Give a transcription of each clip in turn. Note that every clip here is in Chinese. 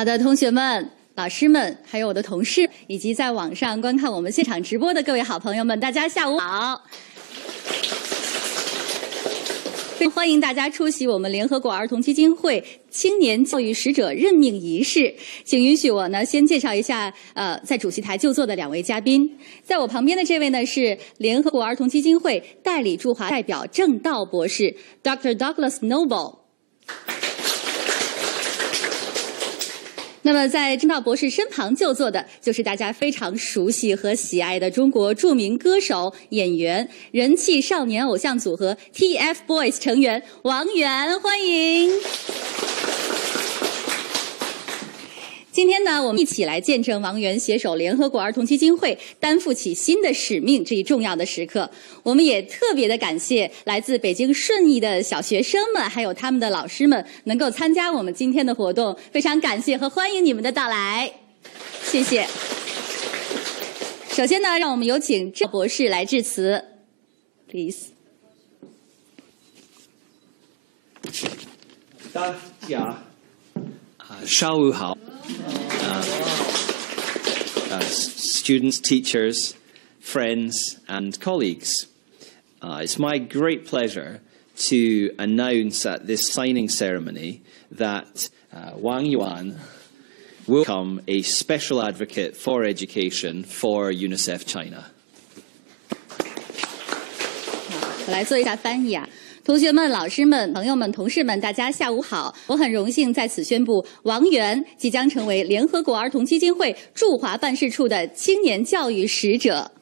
好的，同学们、老师们，还有我的同事，以及在网上观看我们现场直播的各位好朋友们，大家下午好！欢迎大家出席我们联合国儿童基金会青年教育使者任命仪式。请允许我呢先介绍一下在主席台就座的2位嘉宾。在我旁边的这位呢是联合国儿童基金会代理驻华代表郑道博士 ，Dr. Douglas Noble。那么，在郑道博士身旁就坐的，就是大家非常熟悉和喜爱的中国著名歌手、演员、人气少年偶像组合 TFBOYS 成员王源，欢迎。今天呢，我们一起来见证王源携手联合国儿童基金会，担负起新的使命这一重要的时刻。我们也特别的感谢来自北京顺义的小学生们，还有他们的老师们，能够参加我们今天的活动，非常感谢和欢迎你们的到来，谢谢。首先呢，让我们有请郑博士来致辞 ，please。大家上午好。Students, teachers, friends, and colleagues. It's my great pleasure to announce at this signing ceremony that Wang Yuan will become a special advocate for education for UNICEF China. 我来做一下翻译啊。同学们、老师们、朋友们、同事们，大家下午好！我很荣幸在此宣布，王源即将成为联合国儿童基金会驻华办事处的青年教育使者。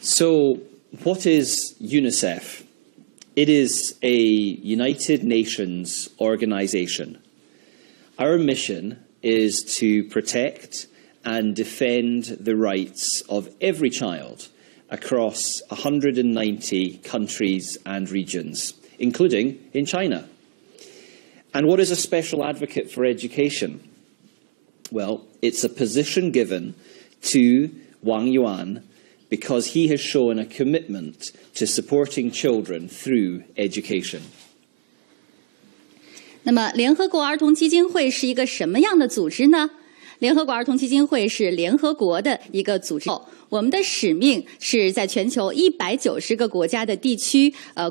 So, what is UNICEF? It is a United Nations organization. Our mission is to protect and defend the rights of every child across 190 countries and regions, including in China. And what is a special advocate for education? Well, it's a position given to Wang Yuan because he has shown a commitment to supporting children through education. 那么，联合国儿童基金会是一个什么样的组织呢？联合国儿童基金会是联合国的一个组织。我们的使命是在全球190个国家的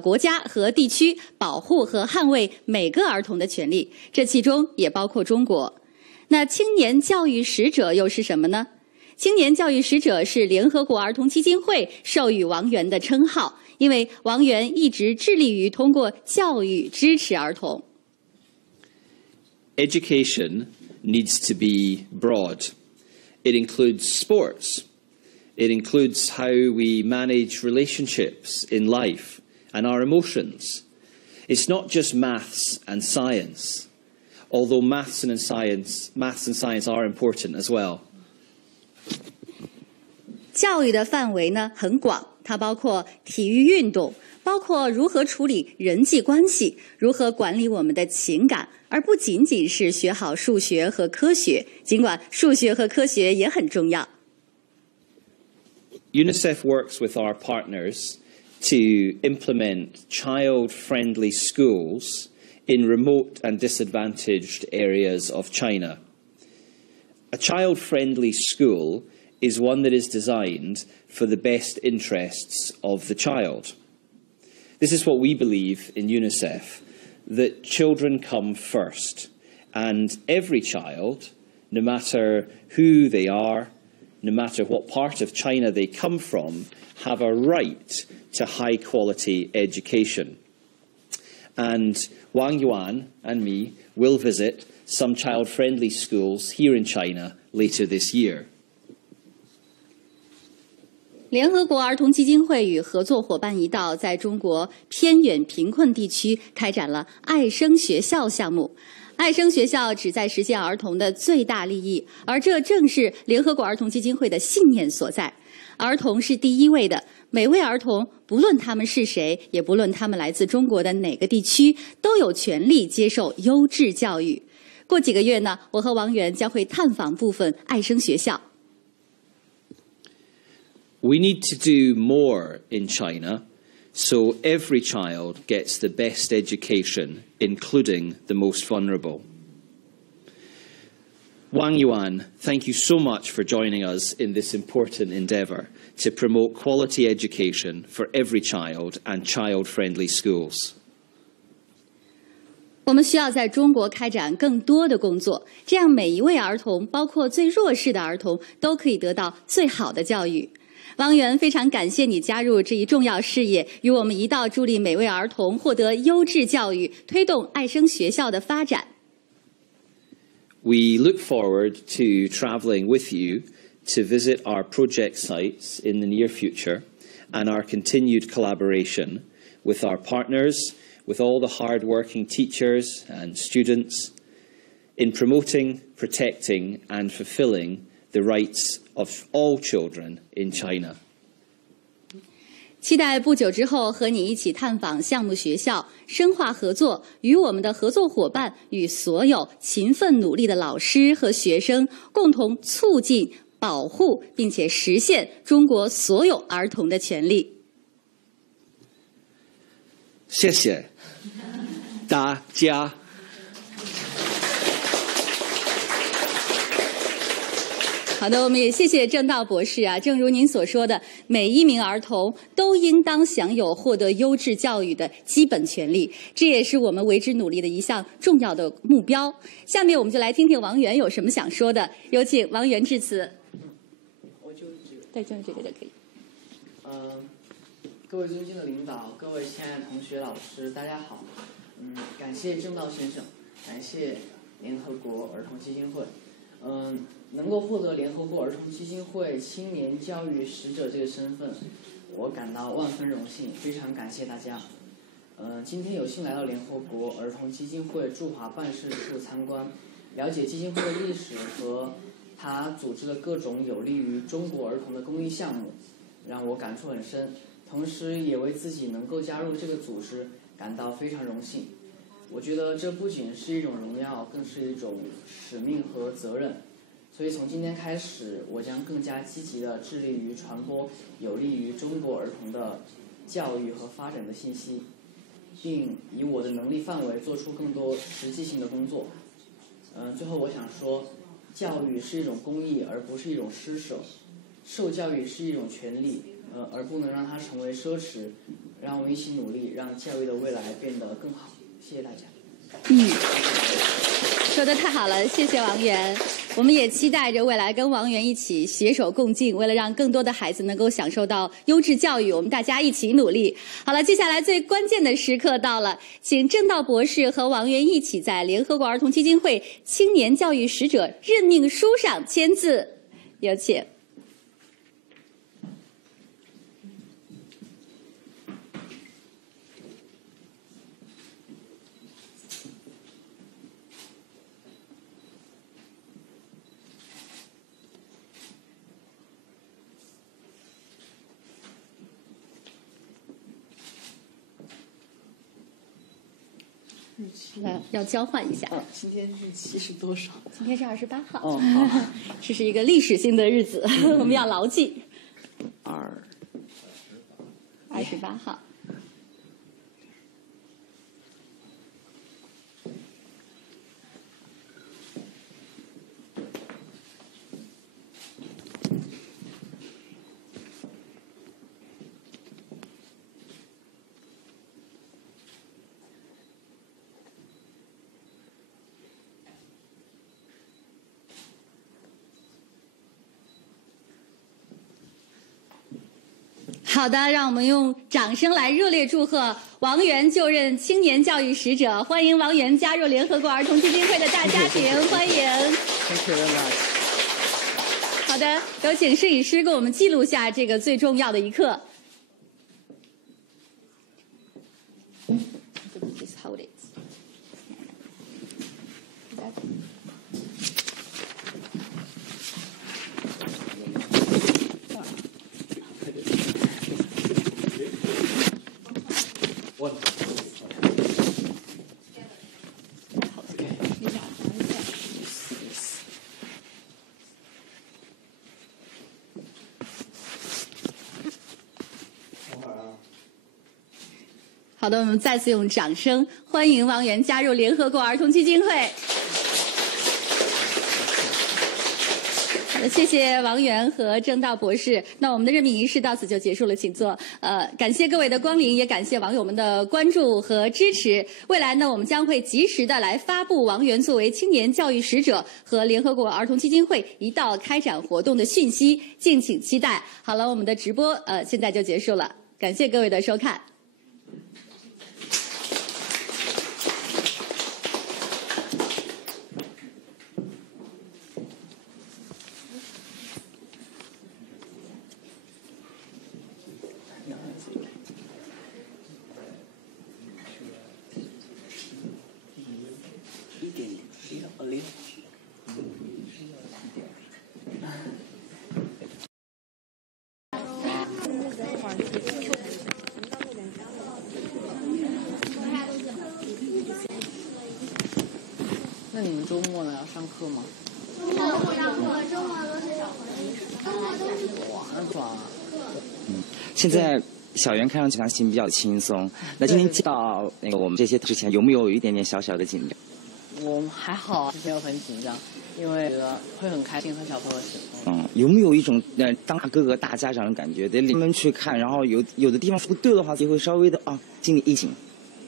国家和地区保护和捍卫每个儿童的权利，这其中也包括中国。那青年教育使者又是什么呢？青年教育使者是联合国儿童基金会授予王源的称号，因为王源一直致力于通过教育支持儿童。Education needs to be broad. It includes sports. It includes how we manage relationships in life and our emotions. It's not just maths and science, although maths and science are important as well. 教育的范围呢很广，它包括体育运动，包括如何处理人际关系，如何管理我们的情感，而不仅仅是学好数学和科学，尽管数学和科学也很重要。UNICEF works with our partners to implement child-friendly schools in remote and disadvantaged areas of China. A child-friendly school is one that is designed for the best interests of the child. This is what we believe in UNICEF, that children come first, and every child, no matter who they are, no matter what part of China they come from, have a right to high-quality education. And Wang Yuan and me will visit some child-friendly schools here in China later this year. 联合国儿童基金会与合作伙伴一道，在中国偏远贫困地区开展了爱生学校项目。爱生学校旨在实现儿童的最大利益，而这正是联合国儿童基金会的信念所在。儿童是第一位的，每位儿童，不论他们是谁，也不论他们来自中国的哪个地区，都有权利接受优质教育。过几个月呢，我和王源将会探访部分爱生学校。We need to do more in China so every child gets the best education, including the most vulnerable. Wang Yuan, thank you so much for joining us in this important endeavour to promote quality education for every child and child-friendly schools. 我们需要在中国开展更多的工作，这样每一位儿童，包括最弱势的儿童，都可以得到最好的教育。王源，非常感谢你加入这一重要事业，与我们一道助力每位儿童获得优质教育，推动爱生学校的发展。We look forward to travelling with you to visit our project sites in the near future and our continued collaboration with our partners, with all the hard-working teachers and students in promoting, protecting and fulfilling the rights of all children in China. 期待不久之后和你一起探访项目学校，深化合作，与我们的合作伙伴与所有勤奋努力的老师和学生共同促进、保护并且实现中国所有儿童的权利。谢谢大家。好的，我们也谢谢郑道博士啊。正如您所说的，每一名儿童都应当享有获得优质教育的基本权利，这也是我们为之努力的一项重要的目标。下面我们就来听听王源有什么想说的，有请王源致辞。对，就这个就可以。各位尊敬的领导，各位亲爱的同学、老师，大家好。感谢郑道先生，感谢联合国儿童基金会。能够获得联合国儿童基金会青年教育使者这个身份，我感到万分荣幸，非常感谢大家。今天有幸来到联合国儿童基金会驻华办事处参观，了解基金会的历史和它组织的各种有利于中国儿童的公益项目，让我感触很深，同时也为自己能够加入这个组织感到非常荣幸。我觉得这不仅是一种荣耀，更是一种使命和责任。所以从今天开始，我将更加积极地致力于传播有利于中国儿童的教育和发展的信息，并以我的能力范围做出更多实际性的工作。最后我想说，教育是一种公益，而不是一种施舍；受教育是一种权利，而不能让它成为奢侈。让我们一起努力，让教育的未来变得更好。谢谢大家。说得太好了，谢谢王源。我们也期待着未来跟王源一起携手共进，为了让更多的孩子能够享受到优质教育，我们大家一起努力。好了，接下来最关键的时刻到了，请郑道博士和王源一起在联合国儿童基金会青年教育使者任命书上签字，有请。要交换一下。今天日期是多少？今天是28号。好。这是一个历史性的日子，我们要牢记。28号。好的，让我们用掌声来热烈祝贺王源就任青年教育使者，欢迎王源加入联合国儿童基金会的大家庭，欢迎。Thank you very much。好的，有请摄影师给我们记录下这个最重要的一刻。好的，我们再次用掌声欢迎王源加入联合国儿童基金会。谢谢王源和郑道博士。那我们的任命仪式到此就结束了，请坐。感谢各位的光临，也感谢网友们的关注和支持。未来呢，我们将会及时的来发布王源作为青年教育使者和联合国儿童基金会一道开展活动的讯息，敬请期待。好了，我们的直播现在就结束了，感谢各位的收看。那你们周末呢要上课吗？周末不上课，周末都是小朋友。哇，那爽啊！现在小袁看上去他心比较轻松。那今天见到那个我们这些之前，有没有一点点小小的紧张？我还好，没有很紧张，因为觉得会很开心和小朋友一起。有没有一种当大哥哥大家长的感觉？得领他们去看，然后有的地方不对的话，也会稍微的心里一紧。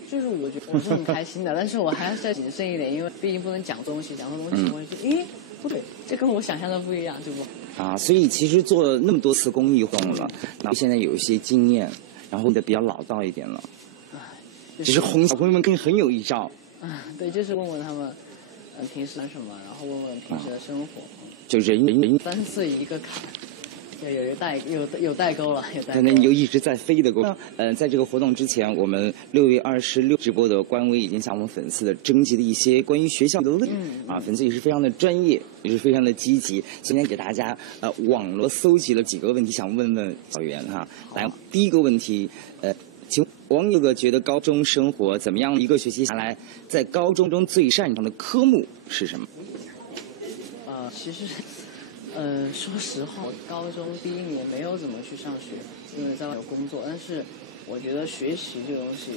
就是我觉得我是很开心的，但是我还是要谨慎一点，因为毕竟不能讲东西，讲错东西我就觉得，不对，这跟我想象的不一样，对不？所以其实做了那么多次公益活动了，那现在有一些经验，然后的比较老道一点了。只是哄小朋友们更很有一招。对，就是问问他们，平时干什么，然后问问平时的生活。就人3岁一个坎。有代沟了，有代沟。可能你就一直在飞的过程。在这个活动之前，我们6月26直播的官微已经向我们粉丝的征集了一些关于学校的问题。粉丝也是非常的专业，也是非常的积极。今天给大家网络搜集了几个问题，想问问小袁哈。来，第一个问题，请网友觉得高中生活怎么样？一个学期下来，在高中中最擅长的科目是什么？其实。说实话，我高中第1年没有怎么去上学，因为在外有工作。但是我觉得学习这个东西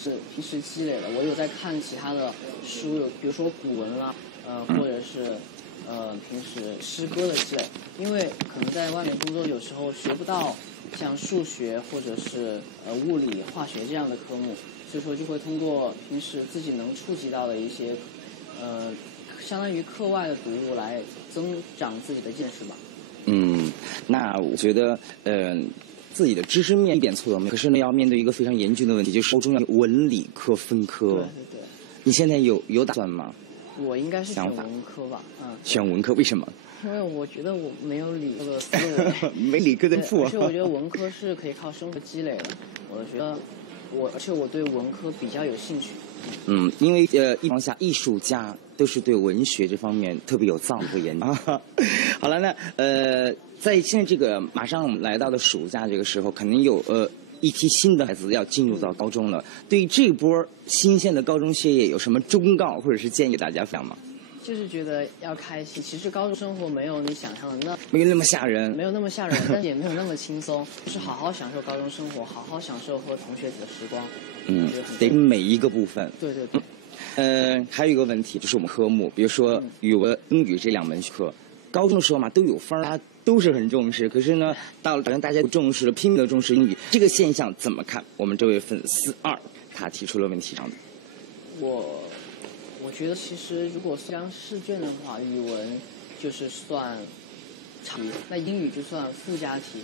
是平时积累的。我有在看其他的书，比如说古文啦，或者是平时诗歌的积累。因为可能在外面工作，有时候学不到像数学或者是物理、化学这样的科目，所以说就会通过平时自己能触及到的一些相当于课外的读物来增长自己的见识吧。那我觉得自己的知识面一点错都没有，可是呢要面对一个非常严峻的问题，就是高中要文理科分科。对。你现在有打算吗？我应该是选文科吧。选文科为什么？因为我觉得我没有理科的思维。没理科的富。而且我觉得文科是可以靠生活积累的。而且我对文科比较有兴趣。因为一般下艺术家都是对文学这方面特别有造诣研究。好了，那在现在这个马上来到的暑假这个时候，肯定有一批新的孩子要进入到高中了。对于这波新鲜的高中血液，有什么忠告或者是建议给大家分享吗？就是觉得要开心。其实高中生活没有你想象的没有那么吓人，但也没有那么轻松。就是好好享受高中生活，好好享受和同学的时光。得每一个部分。对。还有一个问题就是我们科目，比如说语文、英语这2门学科，高中的时候嘛都有分，大家都是很重视。可是呢，到了好像大家都重视了，拼命的重视英语，这个现象怎么看？我们这位粉丝2他提出了问题上的。我觉得其实如果算试卷的话，语文就是算常题，那英语就算附加题。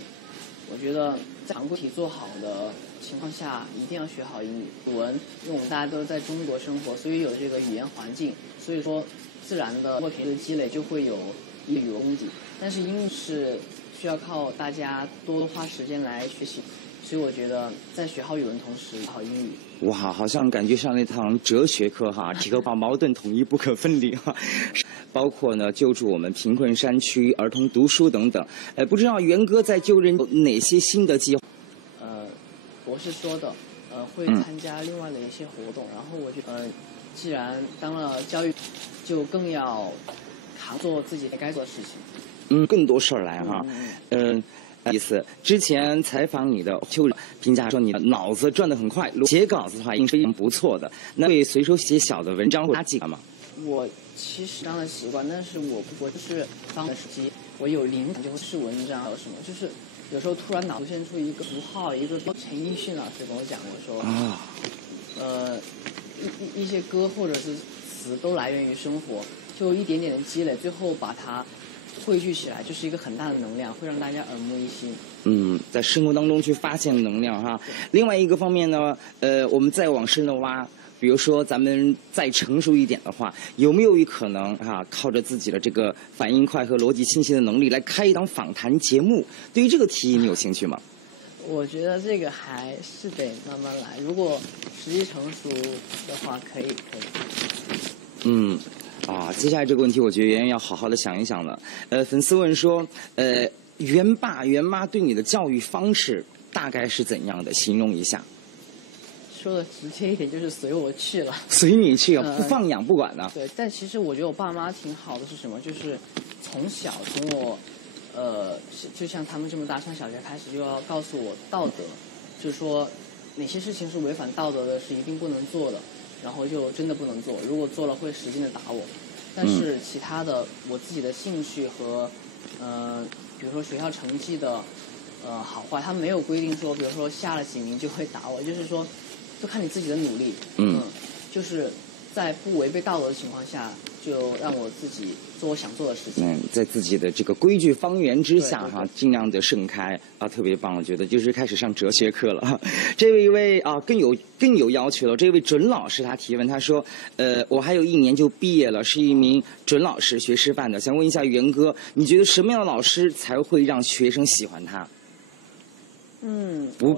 我觉得在常规题做好的情况下，一定要学好英语。语文，因为我们大家都在中国生活，所以有这个语言环境，所以说自然的通过平时积累就会有英语功底。但是英语是需要靠大家多花时间来学习，所以我觉得在学好语文同时学好英语。哇，好像感觉上那堂哲学课哈，几个把矛盾统一不可分离哈，包括呢救助我们贫困山区儿童读书等等。不知道袁哥在救人有哪些新的计划？博士说的，会参加另外的一些活动，然后我觉得，既然当了教育，就更要做自己该做的事情。更多事儿来哈。意思，之前采访你的就评价说你的脑子转得很快，写稿子的话应该是非常不错的。那会随手写小的文章或垃圾吗？我其实这样的习惯，但是我就是当时机，我有灵感就会是文章有什么，就是有时候突然脑出现出一个符号，一个陈奕迅老师跟我讲过说，一些歌或者是词都来源于生活，就一点点的积累，最后把它汇聚起来，就是一个很大的能量，会让大家耳目一新。在生活当中去发现能量哈。另外一个方面呢，我们再往深的挖。比如说，咱们再成熟一点的话，有没有可能靠着自己的这个反应快和逻辑清晰的能力来开一档访谈节目？对于这个提议，你有兴趣吗？我觉得这个还是得慢慢来，如果时机成熟的话，可以。接下来这个问题，我觉得圆圆要好好的想一想了。粉丝问说，袁爸袁妈对你的教育方式大概是怎样的？形容一下。说的直接一点就是随我去了，随你去不放养不管呢。对，但其实我觉得我爸妈挺好的，是什么？就是从小从我，就像他们这么大，上小学开始就要告诉我道德，就是说哪些事情是违反道德的，是一定不能做的，然后就真的不能做，如果做了会使劲的打我。但是其他的，我自己的兴趣和，比如说学校成绩的，好坏，他没有规定说，比如说下了几名就会打我，就是说。就看你自己的努力，就是在不违背道德的情况下，就让我自己做我想做的事情。在自己的这个规矩方圆之下尽量的盛开特别棒，我觉得就是开始上哲学课了。这一位更有要求了，这位准老师他提问，他说，我还有1年就毕业了，是一名准老师，学师范的，想问一下袁哥，你觉得什么样的老师才会让学生喜欢他？不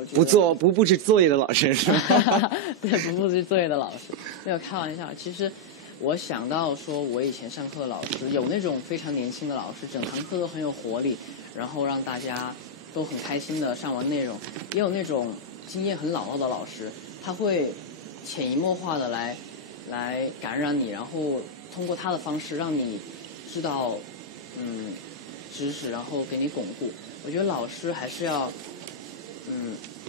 布置作业的老师是吧？对，不布置作业的老师，没有开玩笑。其实我想到说，我以前上课的老师有那种非常年轻的老师，整堂课都很有活力，然后让大家都很开心的上完内容；也有那种经验很老道的老师，他会潜移默化的来感染你，然后通过他的方式让你知道知识，然后给你巩固。我觉得老师还是要。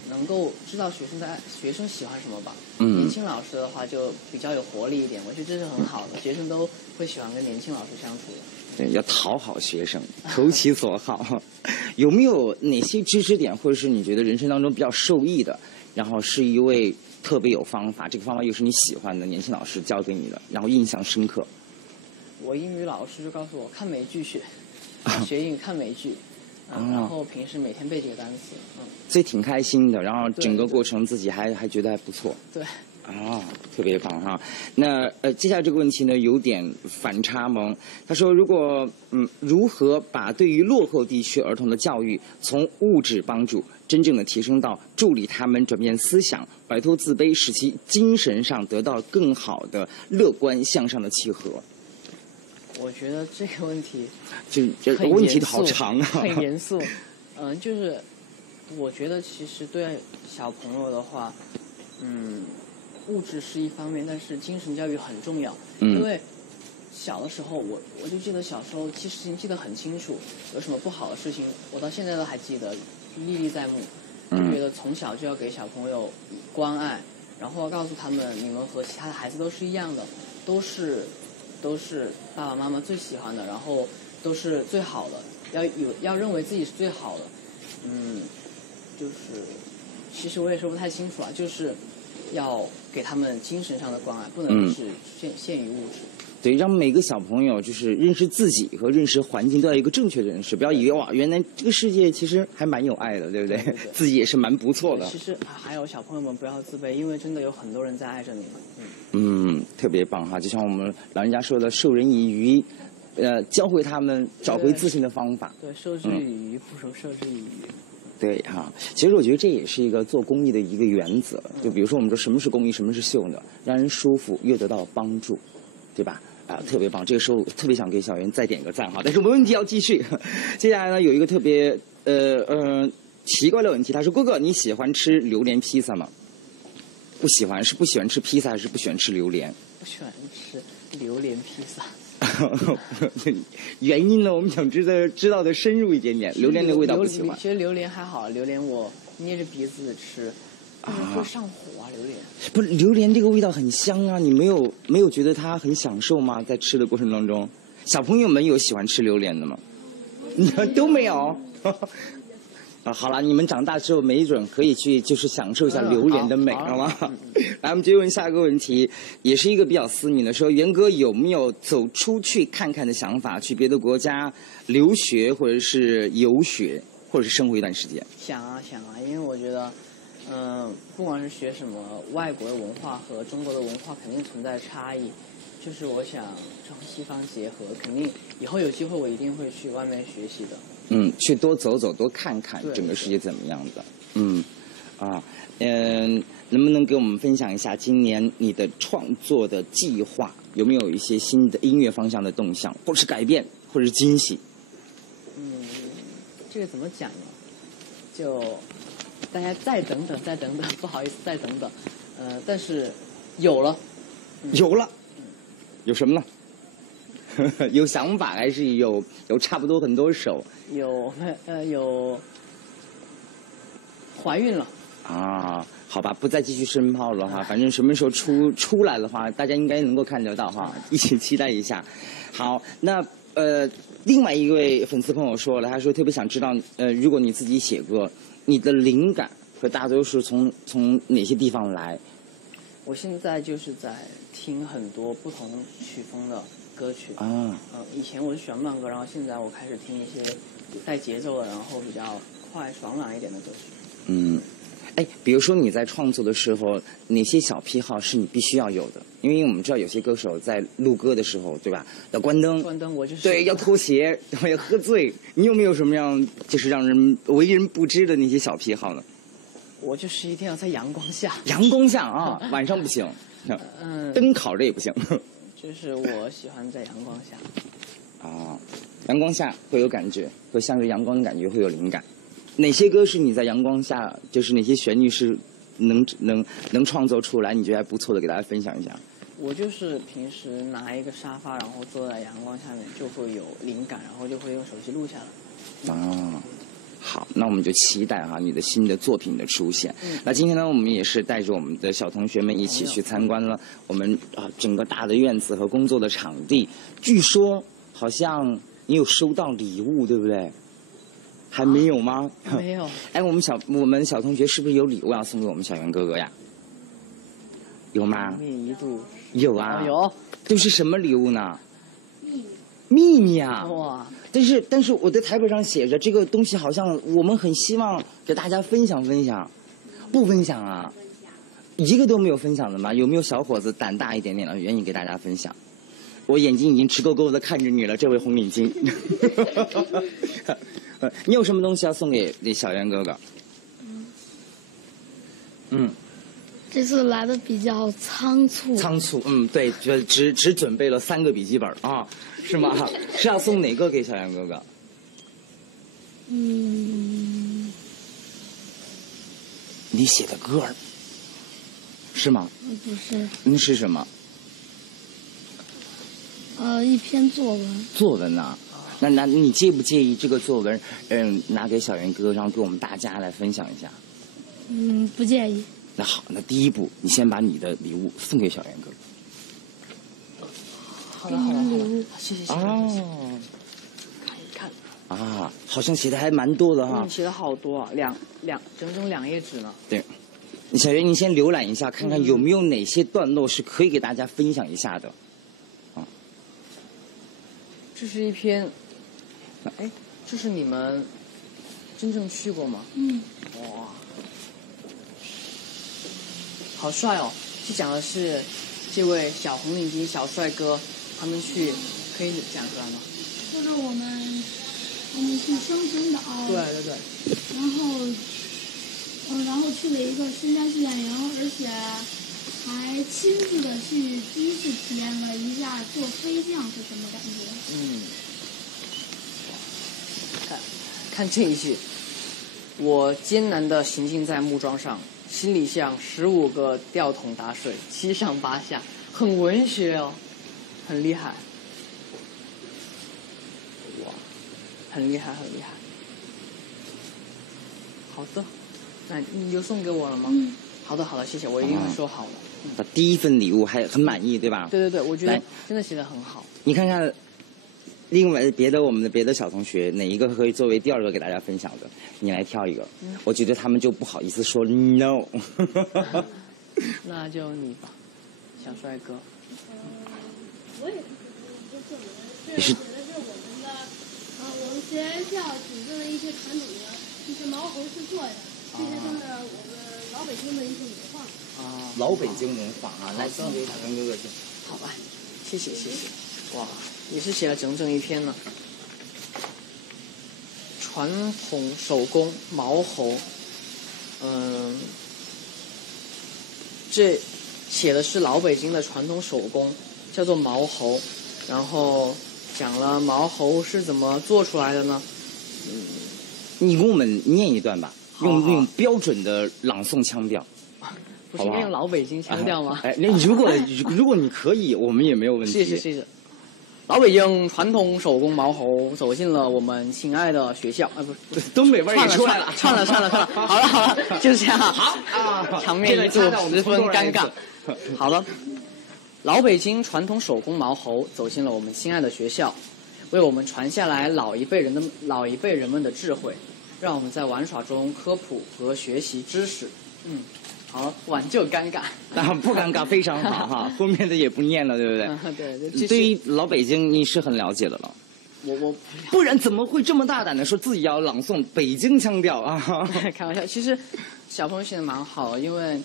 能够知道学生喜欢什么吧。年轻老师的话就比较有活力一点，我觉得这是很好的，学生都会喜欢跟年轻老师相处的。对，要讨好学生，投其所好。有没有哪些知识点，或者是你觉得人生当中比较受益的，然后是一位特别有方法，这个方法又是你喜欢的年轻老师教给你的，然后印象深刻？我英语老师就告诉我看美剧学英语看美剧。然后平时每天背几个单词，所以挺开心的。然后整个过程自己还觉得还不错。对。特别棒哈。那接下来这个问题呢有点反差萌。他说，如何把对于落后地区儿童的教育从物质帮助真正的提升到助力他们转变思想，摆脱自卑，使其精神上得到更好的乐观向上的契合？我觉得这个问题，这个问题好长啊，很严肃。就是我觉得其实对小朋友的话，物质是一方面，但是精神教育很重要。因为小的时候，我就记得小时候事情记得很清楚，有什么不好的事情，我到现在都还记得，历历在目。就觉得从小就要给小朋友关爱，然后告诉他们，你们和其他的孩子都是一样的，都是爸爸妈妈最喜欢的，然后都是最好的，要认为自己是最好的。就是其实我也说不太清楚啊，就是要给他们精神上的关爱，不能是限于物质。对，让每个小朋友就是认识自己和认识环境都要有一个正确的认识，不要以为原来这个世界其实还蛮有爱的，对不对？对，自己也是蛮不错的。其实还有小朋友们不要自卑，因为真的有很多人在爱着你们。特别棒哈！就像我们老人家说的，授人以鱼，教会他们找回自信的方法。对，授之以鱼不如授之以渔。对哈，其实我觉得这也是一个做公益的一个原则。就比如说我们说什么是公益，什么是秀呢？让人舒服又得到帮助，对吧？特别棒！这个时候特别想给小袁再点个赞哈。但是我们问题要继续。接下来呢，有一个特别奇怪的问题，他说：“哥哥，你喜欢吃榴莲披萨吗？”不喜欢，是不喜欢吃披萨，还是不喜欢吃榴莲？不喜欢吃榴莲披萨。原因呢？我们想知道的深入一点点。榴莲的味道不喜欢。其实榴莲还好，榴莲我捏着鼻子吃，但是会上火啊，榴莲。不是榴莲这个味道很香啊，你没有觉得它很享受吗？在吃的过程当中，小朋友们有喜欢吃榴莲的吗？你们都没有。啊，好了，你们长大之后没准可以去就是享受一下榴莲的美，好吗？来，我们接着问下一个问题，也是一个比较私密的，说元哥有没有走出去看看的想法，去别的国家留学或者是游学，或者是生活一段时间？想啊，因为我觉得，不管是学什么，外国的文化和中国的文化肯定存在差异，就是我想中西方结合，肯定以后有机会我一定会去外面学习的。去多走走，多看看整个世界怎么样的。能不能给我们分享一下今年你的创作的计划？有没有一些新的音乐方向的动向，或是改变，或者是惊喜？这个怎么讲呢？就大家再等等，不好意思，再等等。但是有了，有什么呢？有想法还是有差不多很多首？有怀孕了啊，好吧，不再继续申报了哈，反正什么时候出来的话，大家应该能够看得到哈，一起期待一下。好，那另外一位粉丝朋友说了，他说特别想知道，如果你自己写歌，你的灵感和大多数从哪些地方来？我现在就是在听很多不同曲风的歌曲以前我是喜欢慢歌，然后现在我开始听一些带节奏的，然后比较快爽朗一点的歌曲。比如说你在创作的时候，哪些小癖好是你必须要有的？因为我们知道有些歌手在录歌的时候，对吧？要关灯，我就是对，要脱鞋，然后要喝醉。你有没有什么样就是让人为人不知的那些小癖好呢？我就是一定要在阳光下。阳光下啊，晚上不行。灯烤着也不行。就是我喜欢在阳光下。阳光下会有感觉，会向着阳光的感觉，会有灵感。哪些歌是你在阳光下，就是哪些旋律是能创作出来，你觉得还不错的，给大家分享一下。我就是平时拿一个沙发，然后坐在阳光下面，就会有灵感，然后就会用手机录下来。好，那我们就期待你的新的作品的出现。那今天呢，我们也是带着我们的小同学们一起去参观了我们整个大的院子和工作的场地。据说好像你有收到礼物，对不对？还没有吗？没有。我们小同学是不是有礼物要送给我们小袁哥哥呀？有吗？一度有啊。有。都是什么礼物呢？秘密啊！哇！但是我的台本上写着这个东西，好像我们很希望给大家分享，不分享啊？一个都没有分享的吗？有没有小伙子胆大一点点的，愿意给大家分享？我眼睛已经直勾勾的看着你了，这位红领巾。你有什么东西要送给小袁哥哥？这次来的比较仓促。对，只准备了3个笔记本啊，是吗？是要送哪个给小袁哥哥？你写的歌儿是吗？不是。是什么？一篇作文。作文啊？那你介不介意这个作文，拿给小袁哥哥，然后给我们大家来分享一下？不介意。那好，那第一步，你先把你的礼物送给小袁哥哥。好的，谢谢。看一看。好像写的还蛮多的哈。写的好多啊，整整2页纸呢。对，小袁，你先浏览一下，看看有没有哪些段落是可以给大家分享一下的。这是一篇，这是你们真正去过吗？哇，好帅哦！这讲的是这位小红领巾小帅哥，他们去，可以讲出来吗？就是我们去双城岛。对。然后去了一个参加训练营，而且还亲自的去第一次体验了一下坐飞降是什么感觉。看这一句，我艰难地行进在木桩上，心里像15个吊桶打水，7上8下，很文学哦，很厉害。哇，很厉害。好的，那你就送给我了吗？好的，谢谢，我一定会说好的。第一份礼物还很满意，对吧？对，我觉得真的写得很好。你看看，另外我们的别的小同学哪一个可以作为第2个给大家分享的？你来挑一个。我觉得他们就不好意思说 no。那就你吧，小帅哥。我也是一个作文，这写的是我们学校举证的一些传统的一些毛猴制作的，这些都是我们老北京的一些文化。老北京文化啊，来送给小陈哥哥去。好吧，谢谢。哇，也是写了整整一篇呢。传统手工毛猴，这写的是老北京的传统手工，叫做毛猴，然后讲了毛猴是怎么做出来的呢？你给我们念一段吧，用标准的朗诵腔调。不是应该用老北京腔调吗？那如果你可以，我们也没有问题。谢谢。老北京传统手工毛猴走进了我们亲爱的学校，不是东北味也出来了，串了。好了，就是这样。好，场面一度十分尴尬。好了，老北京传统手工毛猴走进了我们亲爱的学校，为我们传下来老一辈人们的智慧，让我们在玩耍中科普和学习知识。好，挽救尴尬。不尴尬，非常好哈。后面的也不念了，对不对？对。对于老北京，你是很了解的了。我不然怎么会这么大胆的说自己要朗诵北京腔调啊？开玩笑，其实小朋友写的蛮好，因为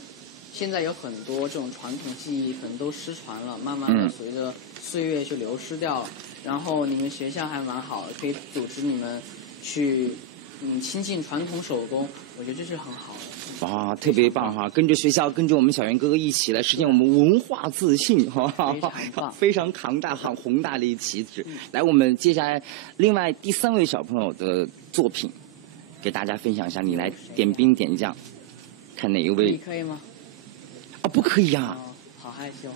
现在有很多这种传统技艺可能都失传了，慢慢的随着岁月就流失掉了。然后你们学校还蛮好的，可以组织你们去亲近传统手工，我觉得这是很好的。哇，特别棒哈！跟着学校，跟着我们小袁哥哥一起来实现我们文化自信，非常庞大、很宏大的一旗帜。来，我们接下来另外第3位小朋友的作品，给大家分享一下。你来点兵点将，看哪一位？你可以吗？不可以呀！好害羞。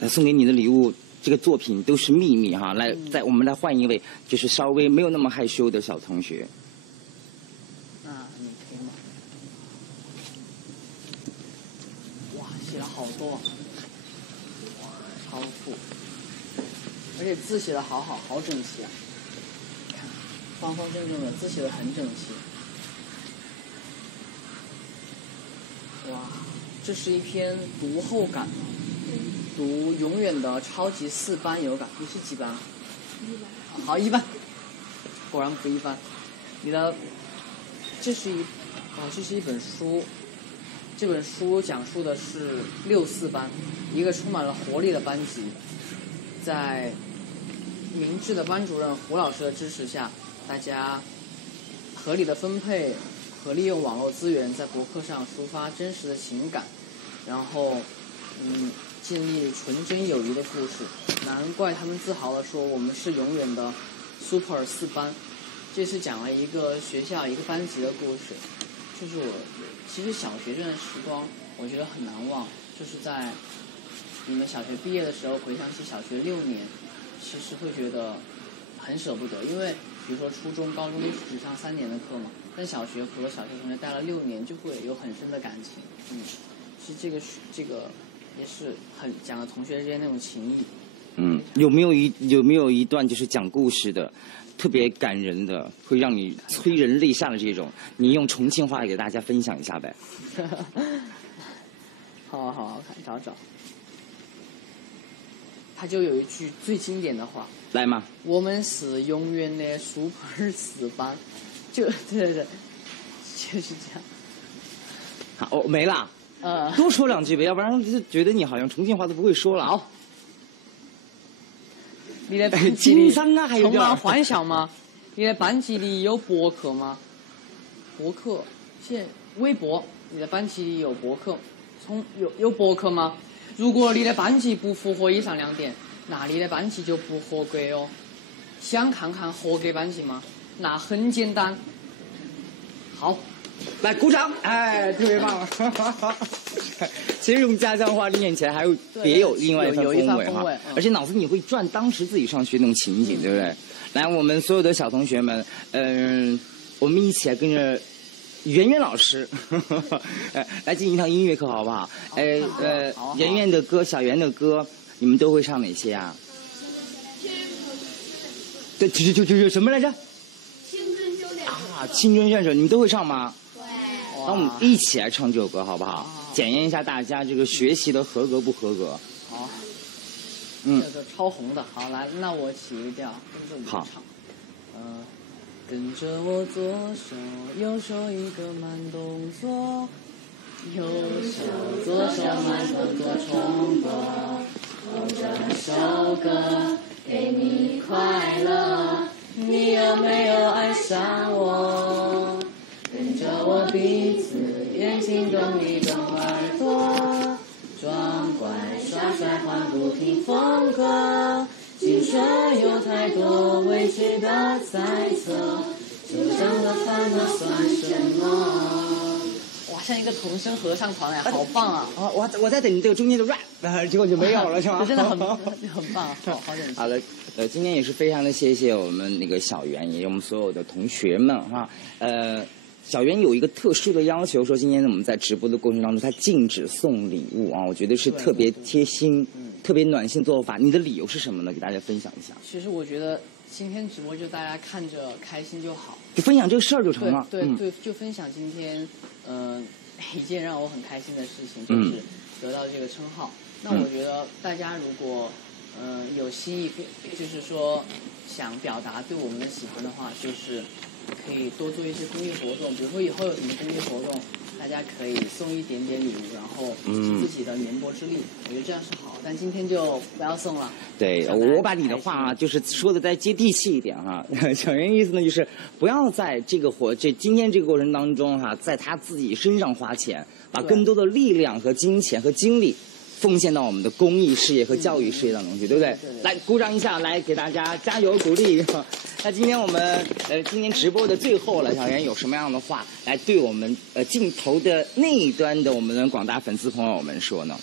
来送给你的礼物，这个作品都是秘密哈。来，我们来换一位，就是稍微没有那么害羞的小同学。写了好多，哇，超酷！而且字写的好整齐啊！看，方方正正的，字写的很整齐。哇，这是一篇读后感，读永远的超级4班有感。你是几班？1班。好，1班。果然不一般。这是一本书。这本书讲述的是6、4班，一个充满了活力的班级，在明智的班主任胡老师的支持下，大家合理的分配和利用网络资源，在博客上抒发真实的情感，然后建立纯真友谊的故事。难怪他们自豪地说我们是永远的 Super 4班。这是讲了一个学校一个班级的故事。就是我其实小学这段时光我觉得很难忘，就是在你们小学毕业的时候回想起小学6年，其实会觉得很舍不得，因为比如说初中高中只上3年的课嘛，但小学和小学同学待了6年，就会有很深的感情。其实这个也是很讲了同学之间那种情谊。有没有一段就是讲故事的特别感人的，会让你催人泪下的这种，你用重庆话给大家分享一下呗。好，看找。他就有一句最经典的话，来嘛，我们是永远的 Super 4班，对，就是这样。好，没了。多说2句呗，要不然就觉得你好像重庆话都不会说了。好。你的班级里充满幻想吗？你的班级里有博客吗？博客，现微博。你的班级里有博客，有博客吗？如果你的班级不符合以上2点，那你的班级就不合格哦。想看看合格班级吗？那很简单。好，来鼓掌！哎，特别棒！其实用家乡话念起来还有别有另外一番风味哈，而且脑子里会转当时自己上学那种情景，对不对？来，我们所有的小同学们，我们一起来跟着圆圆老师，来进行一堂音乐课好不好？圆圆的歌、小圆的歌，你们都会唱哪些啊？对，就什么来着？青春修炼啊，青春选手，你们都会唱吗？对。那我们一起来唱这首歌好不好？检验一下大家这个学习的合格不合格。好。这个超红的，好来，那我起一调，跟着我唱。跟着我左手右手一个慢动作，右手左手慢动作重播，我这首歌给你快乐，你有没有爱上我？跟着我鼻子眼睛动一动耳朵，装乖耍帅换不停风格，青春有太多未知的猜测，成长的烦恼算什么？哇，像一个童声合唱团呀，好棒啊！我在等你这个中间的 rap， 结果就没有了，是吗？真的很棒，好认真。好了，今天也是非常的谢谢我们那个小圆，也是我们所有的同学们哈。小圆有一个特殊的要求，说今天我们在直播的过程当中，他禁止送礼物啊，我觉得是特别贴心、特别暖心做法。你的理由是什么呢？给大家分享一下。其实我觉得今天直播就大家看着开心就好，就分享这个事儿就成了。对，就分享今天一件让我很开心的事情，就是得到这个称号。那我觉得大家如果有心意，就是说想表达对我们的喜欢的话，就是可以多做一些公益活动，比如说以后有什么公益活动，大家可以送一点点礼物，然后尽自己的绵薄之力，我觉得这样是好。但今天就不要送了。对，我把你的话就是说的再接地气一点哈。小圆意思呢就是不要在今天这个过程当中哈，在他自己身上花钱，把更多的力量和金钱和精力奉献到我们的公益事业和教育事业当中去，对不对？来，鼓掌一下，来给大家加油鼓励。那今天我们今天直播的最后了，小圆有什么样的话来对我们镜头的那一端的我们的广大粉丝朋友们说呢？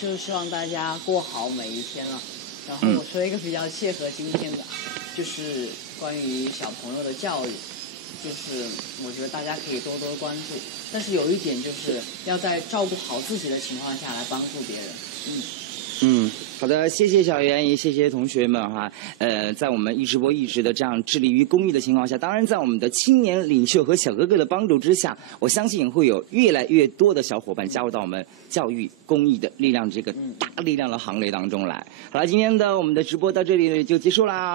就是希望大家过好每一天了。然后我说一个比较切合今天的，就是关于小朋友的教育。就是我觉得大家可以多多关注，但是有一点就是要在照顾好自己的情况下来帮助别人。好的，谢谢小圆，也谢谢同学们哈。在我们一直播一直的这样致力于公益的情况下，当然在我们的青年领袖和小哥哥的帮助之下，我相信会有越来越多的小伙伴加入到我们教育公益的力量这个大力量的行列当中来。好了，今天的我们的直播到这里就结束啦。